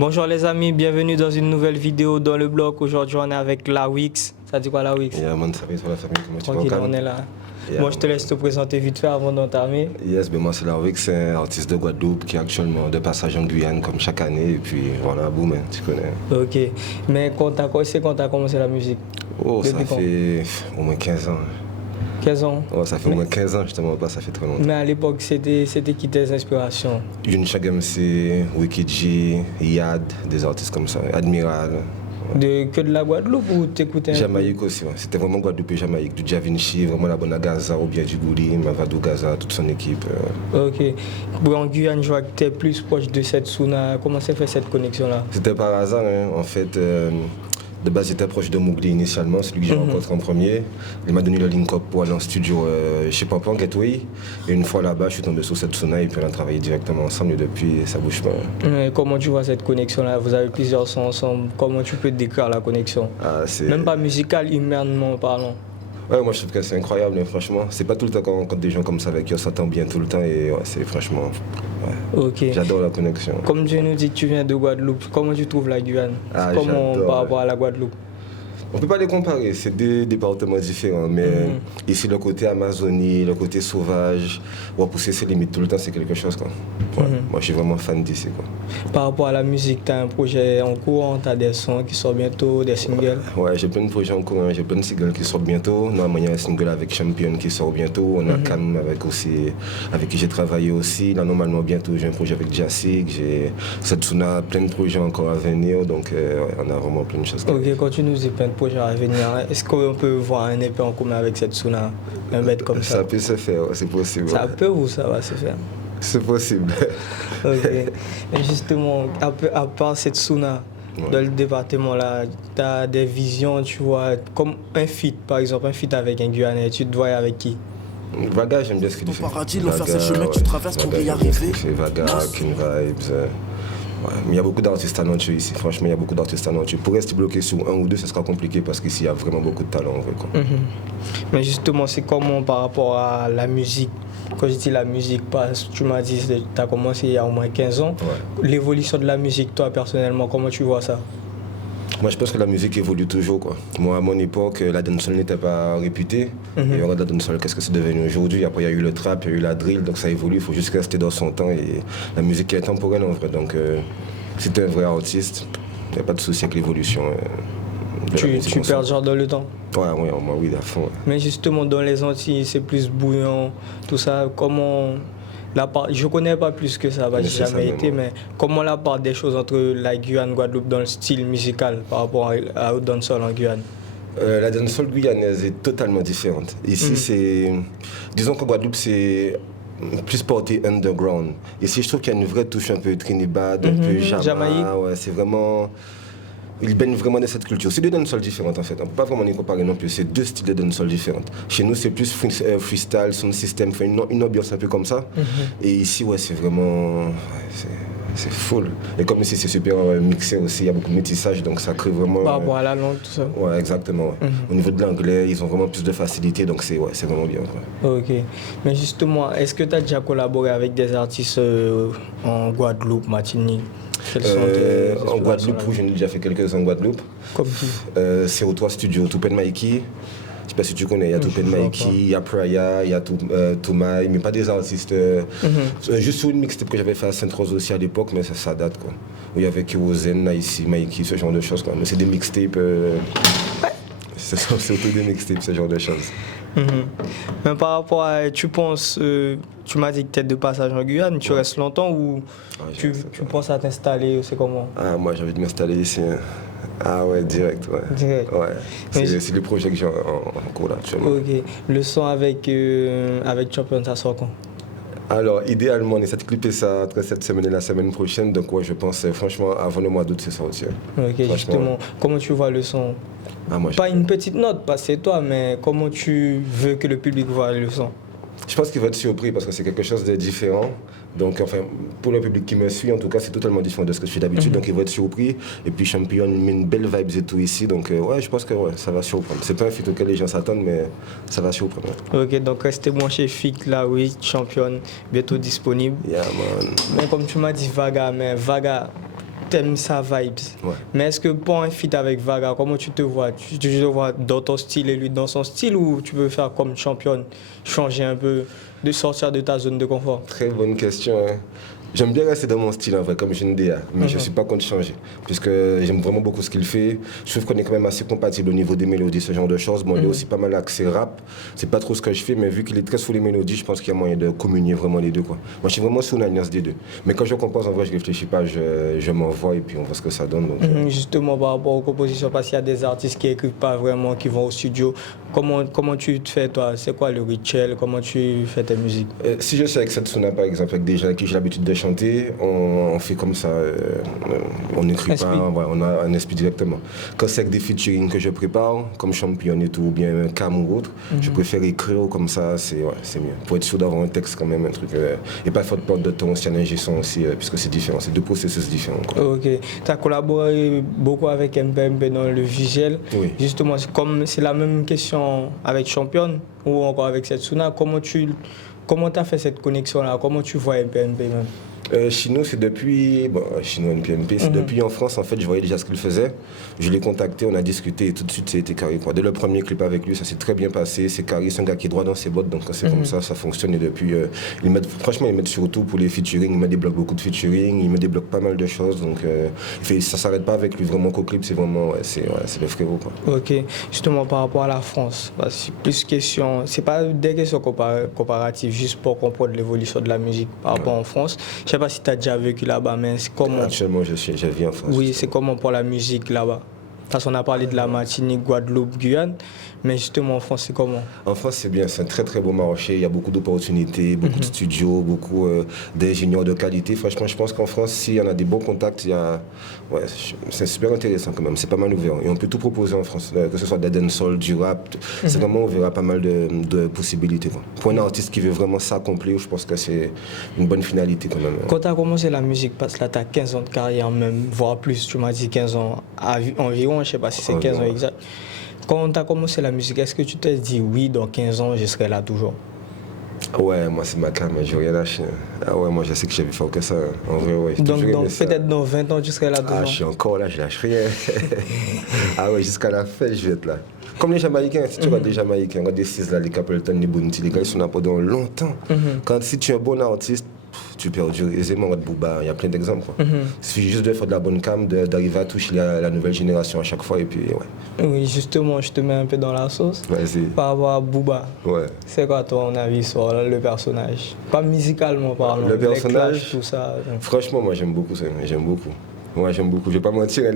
Bonjour les amis, bienvenue dans une nouvelle vidéo dans le blog. Aujourd'hui on est avec Lawix. Ça dit quoi Lawix? Yeah man, ça va sur la famille, comment tu vas? Tranquille, on est là. Yeah, Moi je te laisse te présenter vite fait avant d'entamer. Yes, ben moi c'est Lawix, c'est un artiste de Guadeloupe qui est actuellement de passage en Guyane comme chaque année. Et puis voilà, boum, hein, tu connais. Ok, mais quand t'as commencé la musique? Oh, Depuis ça quand? fait au moins 15 ans. 15 ans? Oh, ça fait au moins 15 ans justement, pas ça fait très longtemps. Mais à l'époque c'était qui tes inspirations? Une Chagam, c'est Wikidji, Yad, des artistes comme ça, Admiral. Que de la Guadeloupe ou t'écoutais un peu? Jamaïque aussi, ouais. C'était vraiment Guadeloupe et Jamaïque, du Javinci, vraiment la bonne Gaza ou bien du Gouli, Mavadou Gaza, toute son équipe. Ok. Bon, en Guyane, je vois que tu es plus proche de cette Setsuna. Comment s'est fait cette connexion-là? C'était par hasard, hein. En fait. De base, j'étais proche de Mowgli initialement, celui que j'ai rencontré en premier. Il m'a donné le link-up pour aller en studio chez Pampan, Gateway. Et une fois là-bas, je suis tombé sur Setsuna et puis on a travaillé directement ensemble et depuis, ça bouge pas. Comment tu vois cette connexion-là? Vous avez plusieurs sons ensemble. Comment tu peux décrire la connexion? Même pas musicale, humainement parlant. Ouais, moi je trouve que c'est incroyable, hein, franchement. C'est pas tout le temps qu'on rencontre des gens comme ça avec qui on s'entend bien tout le temps et ouais, c'est franchement. Ouais. Ok. J'adore la connexion. Comme tu nous dis que tu viens de Guadeloupe, comment tu trouves la Guyane? Comment j'adore, par rapport à la Guadeloupe? On ne peut pas les comparer, c'est deux départements différents, mais ici le côté Amazonie, le côté sauvage, on va pousser ses limites tout le temps, c'est quelque chose quoi. Ouais, moi je suis vraiment fan d'ici quoi. Par rapport à la musique, tu as un projet en cours, tu as des sons qui sortent bientôt, des singles? Ouais, j'ai plein de projets en cours, hein. J'ai plein de singles qui sortent bientôt. Normalement il y a un single avec Champion qui sort bientôt, on a Cam avec qui j'ai travaillé aussi. Là normalement bientôt j'ai un projet avec Jassig, j'ai Setsuna, plein de projets encore à venir, donc ouais, on a vraiment plein de choses. Ok, quand tu nous dis plein de projets à venir, est-ce qu'on peut voir un EP en commun avec Setsuna, un bête comme ça? Ça peut se faire, c'est possible. Ça peut ou ça va se faire? C'est possible. Ok. Et justement, à part Setsuna, dans le département là, tu as des visions, tu vois, comme un feat par exemple, un feat avec un Guyanais, tu te vois avec qui? Vaga, j'aime bien ce qu'il fait. Paradis, l'enfer, c'est le chemin que tu traverses pour y arriver. C'est Vaga, King Vibes. Ouais, mais il y a beaucoup d'artistes talentueux ici, franchement, il y a beaucoup d'artistes talentueux. Pour rester bloqué sur un ou deux, ça sera compliqué parce qu'ici, il y a vraiment beaucoup de talent en vrai, quoi. Mais justement, c'est comment par rapport à la musique? Quand je dis la musique, tu m'as dit que tu as commencé il y a au moins 15 ans. Ouais. L'évolution de la musique, toi personnellement, comment tu vois ça? Moi, je pense que la musique évolue toujours, quoi. Moi, à mon époque, la dancehall n'était pas réputée. Et regarde la dancehall, qu'est-ce que c'est devenu aujourd'hui? Après, il y a eu le trap, il y a eu la drill, donc ça évolue. Il faut juste rester dans son temps. Et la musique est intemporelle, en vrai. Donc, si tu es un vrai artiste, il n'y a pas de souci avec l'évolution. Tu perds genre dans le temps? Ouais, moi, oui, à fond. Ouais. Mais justement, dans les Antilles, c'est plus bouillant, tout ça. Comment... je ne connais pas plus que ça, parce que j'ai jamais été, mais comment la part des choses entre la Guyane, Guadeloupe dans le style musical par rapport au dancehall en Guyane? La dancehall guyanaise est totalement différente. Ici, c'est... Disons qu'en Guadeloupe, c'est plus porté underground. Ici, je trouve qu'il y a une vraie touche un peu Trinidad, un peu Jamaïque. Ouais, c'est vraiment... Ils baignent vraiment dans cette culture. C'est deux dancehall différentes en fait. On ne peut pas vraiment les comparer non plus. C'est deux styles de dancehall différents. Chez nous, c'est plus freestyle, son système, une ambiance un peu comme ça. Et ici, ouais, c'est vraiment... Ouais, c'est full. Et comme ici, c'est super mixé aussi. Il y a beaucoup de métissage, donc ça crée vraiment... Par rapport à la langue, tout ça. Ouais, exactement. Ouais. Au niveau de l'anglais, ils ont vraiment plus de facilité, donc c'est vraiment bien. Ouais. Ok. Mais justement, est-ce que tu as déjà collaboré avec des artistes en Guadeloupe, Martinique? En Guadeloupe, j'en ai déjà fait quelques-uns en Guadeloupe. Comme qui? C'est au 3 Studio, Tupen Maiki. Je ne sais pas si tu connais, il y a Tupen Maiki, il y a Praya, il y a Toumaï, mais pas des artistes. Juste sur une mixtape que j'avais fait à Sainte-Rose aussi à l'époque, mais ça date quoi. Où il y avait Kérosène, Naïsi, Maiki, ce genre de choses quoi. Mais c'est des mixtapes. C'est surtout des mixtapes, ce genre de choses. Mais par rapport à, tu penses, tu m'as dit que tu es de passage en Guyane, tu restes longtemps ou tu penses à t'installer, c'est comment? Moi j'ai envie de m'installer ici. Hein. Ah ouais, direct, ouais. Direct. Ouais. C'est le projet que j'ai en cours là actuellement. Ok. Le son avec Champion, ça sort quand? Alors, idéalement, on essaie de clipper ça entre cette semaine et la semaine prochaine. Donc, ouais, je pense, franchement, avant le mois d'août, c'est sorti. Ok, justement, comment tu vois le son? Pas une petite note, parce que c'est toi, mais comment tu veux que le public voit le son? Je pense qu'il va être surpris parce que c'est quelque chose de différent. Donc, enfin, pour le public qui me suit, en tout cas, c'est totalement différent de ce que je fais d'habitude. Donc, il va être surpris. Et puis, Champion met une belle vibe et tout ici. Donc, ouais, je pense que ouais, ça va surprendre. C'est pas un feat auquel les gens s'attendent, mais ça va surprendre. Ok, donc restez branchés FIC, là, oui, Champion, bientôt disponible. Yeah, man. Mais comme tu m'as dit, Vaga, mais Vaga, t'aimes sa vibes. Ouais. Mais est-ce que pour un feat avec Vaga, comment tu te vois? Tu te vois dans ton style et lui dans son style, ou tu peux faire comme championne, changer un peu, de sortir de ta zone de confort? Très bonne question. Hein. J'aime bien rester dans mon style en vrai, comme je dis, mais je ne suis pas contre changer, puisque j'aime vraiment beaucoup ce qu'il fait. Je trouve qu'on est quand même assez compatible au niveau des mélodies, ce genre de choses. Bon, il est aussi pas mal axé rap, c'est pas trop ce que je fais, mais vu qu'il est très sous les mélodies, je pense qu'il y a moyen de communier vraiment les deux, quoi. Moi, je suis vraiment sous l'alliance des deux. Mais quand je compose, en vrai, je réfléchis pas, je m'envoie et puis on voit ce que ça donne. Donc, Justement, par rapport aux compositions, parce qu'il y a des artistes qui écrivent pas vraiment, qui vont au studio. Comment tu te fais, toi? C'est quoi le rituel? Comment tu fais tes musiques? Si je suis avec Setsuna, par exemple, avec des gens avec qui j'ai l'habitude de chanter, on fait comme ça, on n'écrit pas, ouais, on a un esprit directement. Quand c'est avec des featuring que je prépare, comme Champion et tout, ou bien Cam ou autre, je préfère écrire comme ça, c'est mieux. Pour être sûr d'avoir un texte quand même, un truc, et pas faire de porte de temps, si un ingé son aussi, puisque c'est différent, c'est deux processus différents. Quoi. Ok, tu as collaboré beaucoup avec MPMP dans le visuel. Oui. Justement, c'est la même question avec Champion ou encore avec Setsuna. Comment tu as fait cette connexion-là? Comment tu vois MPMP même? Chez nous, c'est depuis, chez nous, NPMP, c'est depuis en France, en fait, je voyais déjà ce qu'il faisait. Je l'ai contacté, on a discuté et tout de suite, c'était carré, quoi. Dès le premier clip avec lui, ça s'est très bien passé. C'est carré, c'est un gars qui est droit dans ses bottes, donc c'est comme ça fonctionne. Et depuis, franchement, ils mettent surtout pour les featuring, ils me débloquent beaucoup de featuring, ils me débloquent pas mal de choses, donc ça s'arrête pas avec lui, vraiment qu'au clip, c'est vraiment, c'est le frérot, quoi. Ok, justement, par rapport à la France, c'est plus question, c'est pas des questions comparatives, juste pour comprendre l'évolution de la musique par rapport en France. Je sais pas si tu as déjà vécu là-bas, mais c'est comment? Actuellement, je vis en France. Oui, c'est comment pour la musique là-bas? Parce qu'on a parlé de la Martinique, Guadeloupe, Guyane, mais justement en France, c'est comment? En France, c'est bien, c'est un très très beau marché, il y a beaucoup d'opportunités, beaucoup de studios, beaucoup d'ingénieurs de qualité. Franchement, je pense qu'en France, s'il y en a des bons contacts, c'est super intéressant quand même, c'est pas mal ouvert. Et on peut tout proposer en France, que ce soit de la dancehall, du rap, c'est vraiment ouvert à pas mal de possibilités. Quoi. Pour un artiste qui veut vraiment s'accomplir, je pense que c'est une bonne finalité quand même. Quand tu as commencé la musique, parce que là tu as 15 ans de carrière même, voire plus, tu m'as dit 15 ans environ, je ne sais pas si c'est 15 ans exact. Quand tu as commencé la musique, est-ce que tu t'es dit oui, dans 15 ans, je serai là toujours? Ouais, moi c'est ma cam, je n'ai rien lâché. Ah ouais, moi je sais que j'ai vu fort que ça. En vrai, ouais. Donc peut-être dans 20 ans, tu serais là toujours? Ah, je suis encore là, je lâche rien. Ah ouais, jusqu'à la fin, je vais être là. Comme les Jamaïcains, si tu regardes des Jamaïcains, regarde des Sis, les Capleton, les Bounty, les gars, ils sont là pendant longtemps. Si tu es un bon artiste, tu peux durer aisément votre Booba, il y a plein d'exemples. Il suffit juste de faire de la bonne cam, d'arriver à toucher la nouvelle génération à chaque fois et puis ouais. Oui, justement, je te mets un peu dans la sauce. Vas-y. Par rapport à Booba, c'est quoi ton avis sur le personnage? Pas musicalement parlant, le personnage, les clashs, tout ça. Franchement, moi j'aime beaucoup ça, j'aime beaucoup. Moi j'aime beaucoup, je vais pas mentir,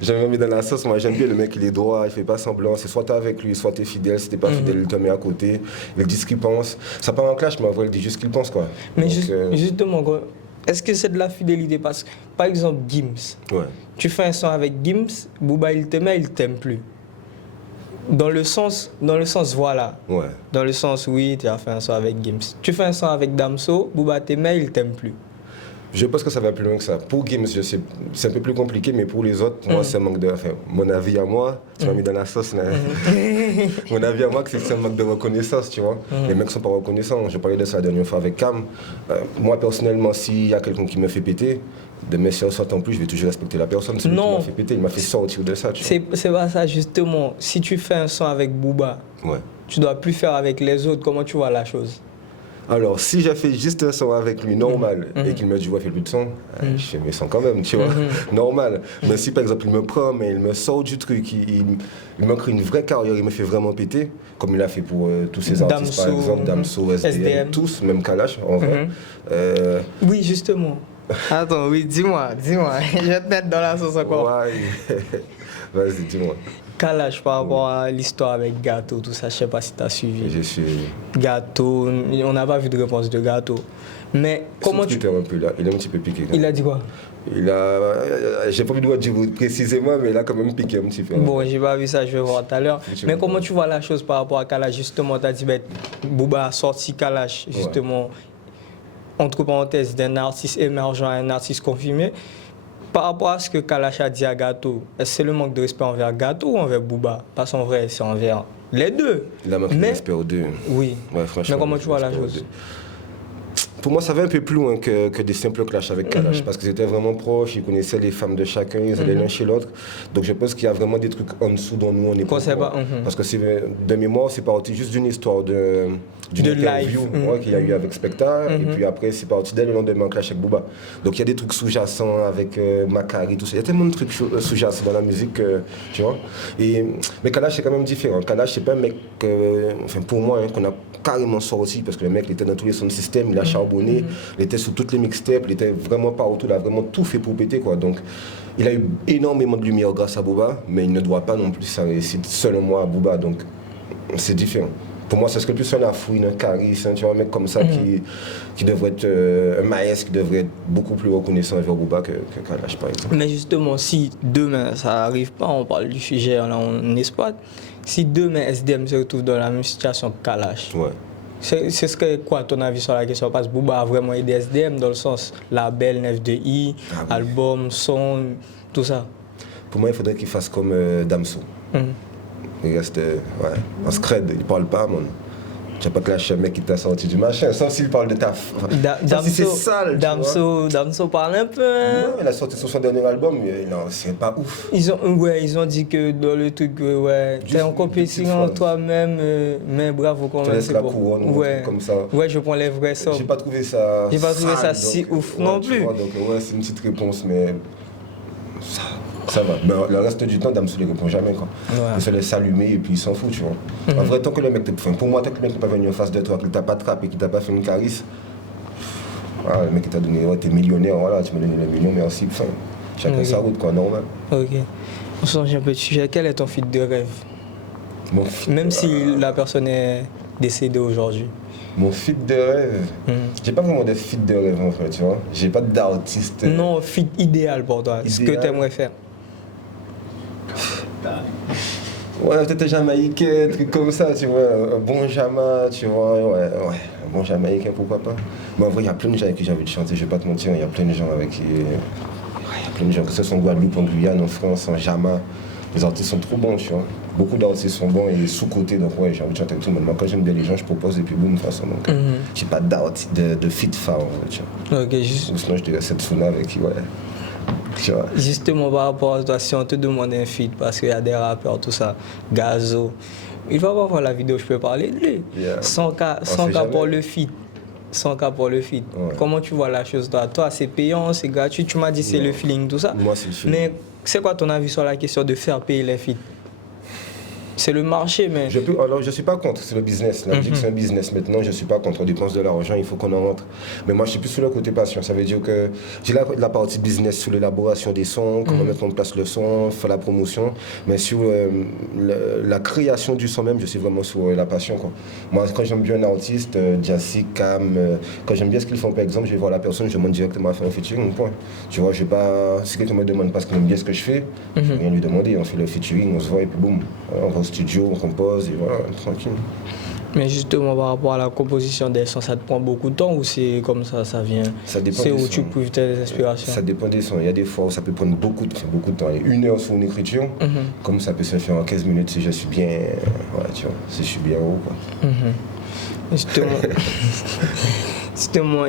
j'aime mis dans la sauce, moi j'aime bien le mec, il est droit, il fait pas semblant, c'est soit t'es avec lui, soit t'es fidèle, si t'es pas fidèle, il te met à côté, il dit ce qu'il pense, ça part en clash, mais en vrai il dit juste ce qu'il pense quoi. Mais donc, justement, est-ce que c'est de la fidélité? Parce que, par exemple, Gims, tu fais un son avec Gims, Booba il t'aimait, il t'aime plus. Dans le sens voilà. Dans le sens, oui, tu as fait un son avec Gims. Tu fais un son avec Damso, Booba t'aimait, il t'aime plus. Je pense que ça va plus loin que ça. Pour Gims, c'est un peu plus compliqué, mais pour les autres, moi, c'est un manque de... Enfin, mon avis à moi, tu m'as mis dans la sauce, là. Mon avis à moi, c'est un manque de reconnaissance, tu vois. Les mecs sont pas reconnaissants. Je parlais de ça la dernière fois avec Cam. Moi, personnellement, s'il y a quelqu'un qui me fait péter, de mes séances en plus, je vais toujours respecter la personne. Celui qui m'a fait péter, il m'a fait sortir de ça, tu vois. C'est pas ça, justement. Si tu fais un son avec Booba, tu dois plus faire avec les autres. Comment tu vois la chose? Alors, si j'ai fait juste un son avec lui normal et qu'il me dit, ouais, fais plus de son, je fais mes sons quand même, tu vois, normal. Mais si par exemple il me prend, mais il me sort du truc, il me crée une vraie carrière, il me fait vraiment péter, comme il a fait pour tous ces artistes, par exemple, Damso, SDM, tous, même Kalash, en vrai. Oui, justement. Attends, oui, dis-moi, je vais te mettre dans la sauce encore. Ouais, vas-y, dis-moi. Kalash, par rapport à l'histoire avec Gato, tout ça, je ne sais pas si tu as suivi. J'ai suivi. Gato, on n'a pas vu de réponse de Gato. Mais comment tu... Un peu, là. Il est un petit peu piqué. Il a dit quoi? J'ai pas envie de dire précisément, mais il a quand même piqué un petit peu. Bon, j'ai pas vu ça, je vais voir tout à l'heure. Mais comment tu vois la chose par rapport à Kalash? Justement, tu as dit, Booba a sorti Kalash, justement, entre parenthèses, d'un artiste émergent à un artiste confirmé. Par rapport à ce que Kalash a dit à Gato, est-ce que c'est le manque de respect envers Gato ou envers Booba? Parce qu'en vrai, c'est envers les deux. Il a manqué de respect aux deux. Oui. Ouais, franchement. Mais comment tu vois la chose? pour moi, ça va un peu plus loin que des simples clashs avec Kalash, parce qu'ils étaient vraiment proches, ils connaissaient les femmes de chacun, ils allaient l'un chez l'autre. Donc je pense qu'il y a vraiment des trucs en dessous dont nous on est pas. Parce que de mémoire, c'est parti juste d'une histoire d'une interview qu'il y a eu avec Specta, et puis après c'est parti dès le lendemain en clash avec Booba. Donc il y a des trucs sous-jacents avec Macari, tout ça. Il y a tellement de trucs sous-jacents dans la musique, tu vois. Mais Kalash c'est quand même différent. Kalash c'est pas un mec, enfin pour moi, qu'on a carrément sorti, parce que le mec il était dans tous les sons système, il a charbonné, il était sur toutes les mixtapes, il était vraiment partout, il a vraiment tout fait pour péter quoi. Donc il a eu énormément de lumière grâce à Booba, mais il ne doit pas non plus sa réussite selon moi à Booba, donc c'est différent. Pour moi, ce serait plus un Afouine, un Caris, tu vois, un mec comme ça qui devrait être un maestro, qui devrait être beaucoup plus reconnaissant avec Booba que Kalash par exemple. Mais justement, si demain ça arrive pas, on parle du sujet, là on exploite, si demain SDM se retrouve dans la même situation que Kalash, c'est ce que quoi ton avis sur la question? Parce que Booba a vraiment aidé SDM dans le sens label 9-2i, album, son, tout ça. Pour moi, il faudrait qu'il fasse comme Damso. Il reste en scred, il parle pas, man. Tu n'as pas clasher un mec qui t'a sorti du machin, sauf s'il parle de taf. Si c'est sale, Damso parle un peu. Hein. Non, il a sorti son dernier album, mais non, c'est pas ouf. Ils ont dit que dans le truc, t'es en compétition toi-même, mais bravo quand même. Tu laisses la couronne, comme ça. Ouais, je prends les vrais sorts. J'ai pas trouvé ça. J'ai pas trouvé ça si ouf non plus. Vois, donc c'est une petite réponse, mais ça va. Mais le reste du temps, Damso ne répond jamais. Il se laisse allumer et puis il s'en fout, tu vois. En vrai, tant que le mec pour moi, tant que le mec n'est pas venu en face de toi, qu'il t'a pas trappé, qu'il t'a pas fait une carisse, le mec qui t'a donné, t'es millionnaire, voilà, tu me donnes les millions, merci. Chacun sa route, quoi, normal. Ok. On change un peu de sujet. Quel est ton feat de rêve? Même si la personne est décédée aujourd'hui. Mon feat de rêve, j'ai pas vraiment de feat de rêve en fait, tu vois. J'ai pas d'artiste. Non, feat idéal pour toi. Ce que tu aimerais faire. Ouais, peut-être un Jamaïcain, un truc comme ça, tu vois. Un bon Jama, tu vois. Ouais, un bon Jamaïcain, pourquoi pas. Mais en vrai, il y a plein de gens avec qui j'ai envie de chanter, je vais pas te mentir. Il y a plein de gens avec qui. Il y a plein de gens, que ce soit en Guadeloupe, en Guyane, en France, en Jama. Les artistes sont trop bons, tu vois. Beaucoup d'artistes sont bons et sous-cotés, donc ouais, j'ai envie de chanter avec tout le monde. Moi, quand j'aime bien les gens, je propose et puis boum, de toute façon. Donc, j'ai pas de feat phare, en fait, tu vois. Ok, juste. Ou sinon, je dirais cette Suna avec qui, ouais. Tu vois. Justement, par rapport à toi, si on te demande un feat, parce qu'il y a des rappeurs, tout ça, Gazo, il va voir la vidéo, je peux parler de lui. 100 cas pour le feat. 100 cas pour le feat. Ouais. Comment tu vois la chose, toi? Toi, c'est payant, c'est gratuit. Tu m'as dit c'est le feeling, tout ça. Moi, c'est le feeling. Mais c'est quoi ton avis sur la question de faire payer les feats? C'est le marché, mais... Alors, je ne suis pas contre, c'est le business. La musique, c'est un business. Maintenant, je ne suis pas contre. On dépense de l'argent, il faut qu'on en rentre. Mais moi, je suis plus sur le côté passion. Ça veut dire que j'ai la partie business sur l'élaboration des sons, comment mettre en place le son, faire la promotion. Mais sur la création du son même, je suis vraiment sur la passion, quoi. Moi, quand j'aime bien un artiste, Jassy, Cam, quand j'aime bien ce qu'ils font, par exemple, je vais voir la personne, je demande directement à faire un featuring, point. Tu vois, je vais pas... Si quelqu'un me demande parce qu'il aime bien ce que je fais, je vais rien lui demander. On fait le featuring, on se voit et puis boum. On va au studio, on compose et voilà, tranquille. Mais justement, par rapport à la composition des sons, ça te prend beaucoup de temps ou c'est comme ça vient? Ça dépend. C'est où tu trouves tes inspirations? Ça dépend des sons. Il y a des fois où ça peut prendre beaucoup de temps. Il y a 1 heure sur une écriture, comme ça peut se faire en 15 minutes si je suis bien, ouais, tu vois, si je suis bien haut, quoi. Justement,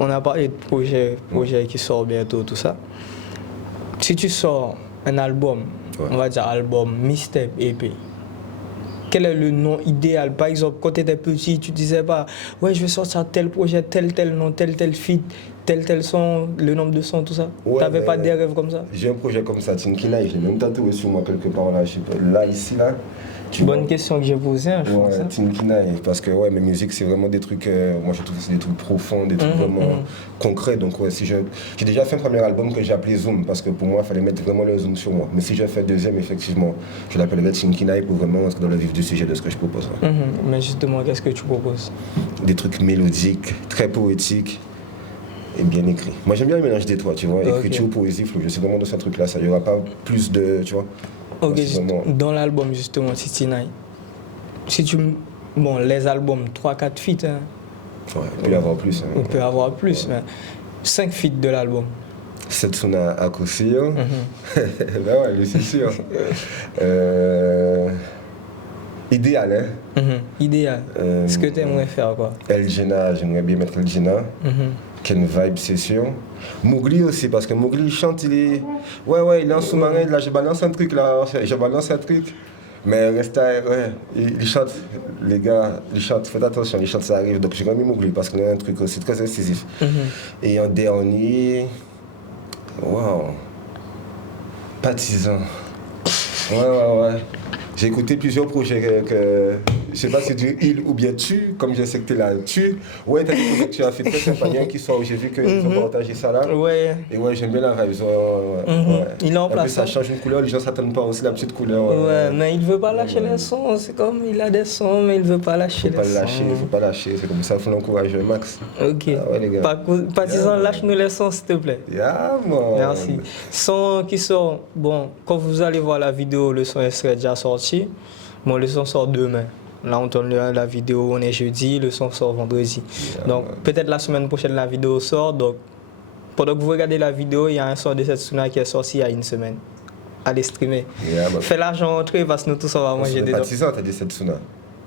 on a parlé de projets qui sortent bientôt, tout ça. Si tu sors un album, on va dire album, mixtape, EP. Quel est le nom idéal? Par exemple, quand tu étais petit, tu disais pas, ouais, je vais sortir tel projet, tel nom, tel feat, tel son, le nombre de sons, tout ça. Ouais, t'avais pas des rêves comme ça? J'ai un projet comme ça, Tinkina, je l'ai même tatoué sur moi quelque part là, je sais pas, là, ici, là. Bonne question que j'ai posée, je pense. Tinkina, parce que ouais, mes musiques, c'est vraiment des trucs, moi je trouve que c'est des trucs profonds, des trucs vraiment concrets. Donc ouais, j'ai déjà fait un premier album que j'ai appelé Zoom, parce que pour moi, il fallait mettre vraiment le zoom sur moi. Mais si je fais deuxième, effectivement, je l'appellerai Tinkina pour vraiment entrer dans le vif du sujet de ce que je propose. Mais justement, qu'est-ce que tu proposes? Des trucs mélodiques, très poétiques et bien écrits. Moi j'aime bien le mélange des trois, tu vois, écriture, poésie, flow. Je suis vraiment dans ce truc-là, ça, il n'y aura pas plus de, tu vois. Ok, dans l'album justement, 69, bon, les albums, 3-4 feats. Hein. Ouais, il peut y avoir plus. Hein. On peut avoir plus, mais 5 feats de l'album. Setsuna Akosio. Ben ouais, lui c'est sûr. Idéal, hein? Idéal. Ce que tu aimerais faire, quoi. El Gena, j'aimerais bien mettre El Gena. Ken Vibe, c'est sûr. Mowgli aussi, parce que Mowgli, il chante, il est... Ouais, il est en sous-marin, là, je balance un truc, Mais reste ouais, il chante, les gars, il chante, faites attention, il chante, ça arrive. Donc j'ai quand même mis Mowgli, parce qu'il y a un truc aussi très incisif. Et en dernier... Waouh. Partisan. Ouais. J'ai écouté plusieurs projets je sais pas si tu il ou bien tu, comme je sais que tu es là, tu. Ouais, t'as des projets que tu as fait très sympa, qui sont, j'ai vu qu'ils ont partagé ça là. Ouais. Et ouais, j'aime bien la vibe. Il est en place. En plus, ça change une couleur, les gens s'attendent pas aussi la petite couleur. Ouais, mais il veut pas lâcher les sons, c'est comme il a des sons, mais il veut pas lâcher les sons. Faut pas lâcher, c'est comme ça, il faut l'encourager max. Ok. Ah ouais, les gars. Partisan, lâche-nous les sons, s'il te plaît. Yeah, man. Merci. Son qui sort, bon, quand vous allez voir la vidéo, le son serait déjà sorti. Bon, le son sort demain. Là, on tourne la vidéo, on est jeudi, le son sort vendredi. Donc, peut-être la semaine prochaine, la vidéo sort. Donc, pendant que vous regardez la vidéo, il y a un son de Setsuna qui est sorti il y a une semaine. Allez streamer. Fais l'argent entrer parce que nous tous, on va manger des dents. Partisan, t'as dit Setsuna.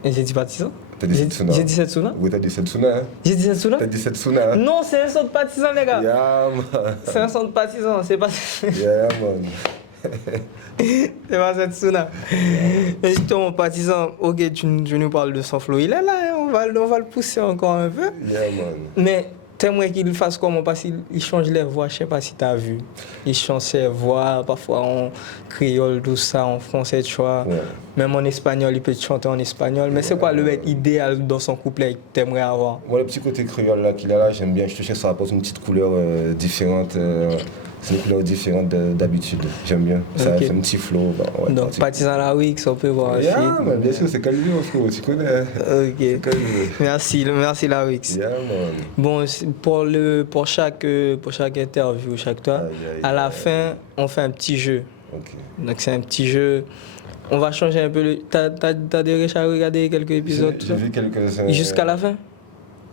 Et j'ai dit partisan? T'as dit Setsuna. J'ai dit Setsuna? Oui, t'as dit Setsuna. Hein? J'ai dit Setsuna? T'as dit Setsuna. Hein? Non, c'est un son de partisan, les gars. Yeah, man. C'est un son de partisan, c'est pas... Yeah, man. C'est pas Setsuna. Mais justement, partisan, ok, tu nous parles de son flow, il est là, hein, on va le pousser encore un peu. Yeah, man. Mais t'aimerais qu'il fasse comment? Parce qu'il change les voix, je sais pas si t'as vu. Il change ses voix, parfois en créole, tout ça, en français, tu vois. Ouais. Même en espagnol, il peut chanter en espagnol. Mais c'est quoi le mec idéal dans son couplet que t'aimerais avoir? Moi, le petit côté créole là qu'il a là, j'aime bien. Je trouve que ça apporte une petite couleur différente. C'est une couleur différente d'habitude. J'aime bien. Ça fait un petit flow. Bah, ouais, donc, partisan la Wix, on peut voir aussi. Bien sûr, c'est Calvé, frérot, tu connais. Ok. Merci la Wix. Yeah, man. Bon, pour chaque interview, chaque toit, à la fin, on fait un petit jeu. Okay. Donc, c'est un petit jeu. On va changer un peu. T'as déjà regardé quelques épisodes? J'ai vu quelques... Jusqu'à la fin?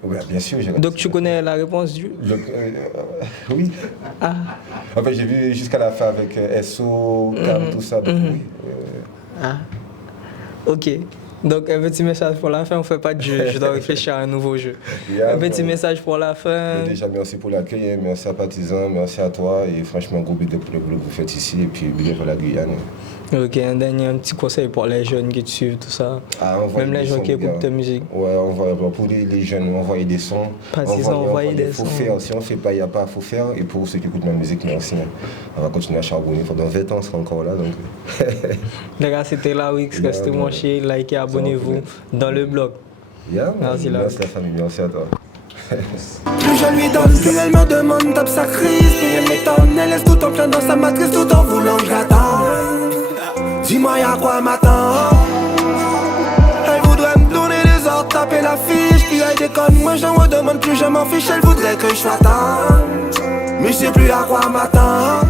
Oui, bien sûr. Donc tu connais la réponse du... Oui. Ah. En fait, j'ai vu jusqu'à la fin avec SO, Cam, tout ça. Donc, oui. Ah. Ok. Donc un petit message pour la fin, on ne fait pas de jeu, je dois réfléchir à un nouveau jeu. Un petit message pour la fin. Déjà, merci pour l'accueil, merci à Partisan, merci à toi et franchement, gros big up pour le boulot que vous faites ici et puis big up pour la Guyane. Ok, un petit conseil pour les jeunes qui te suivent, tout ça. Même les gens qui écoutent ta musique. Ouais, pour les jeunes, envoyer des sons. Envoyer des sons. Faut faire, si on ne fait pas, il n'y a pas, faut faire. Et pour ceux qui écoutent ma musique, merci. On va continuer à charbonner. Dans 20 ans, on sera encore là. Donc. Les gars, c'était la Wix, restez branchés, likez, abonnez-vous dans le blog. Merci la famille, merci à toi. Plus je lui donne, plus elle me demande top sa crise. Plus elle m'étonne, elle laisse tout en plein dans sa matrice, tout en voulant que j'attends. Dis-moi y'a quoi m'attend. Elle voudrait me tourner les ordres, taper la fiche. Puis elle déconne, moi j'en redemande, plus je m'en fiche. Elle voudrait que je sois tendre, mais je sais plus à quoi m'attendre.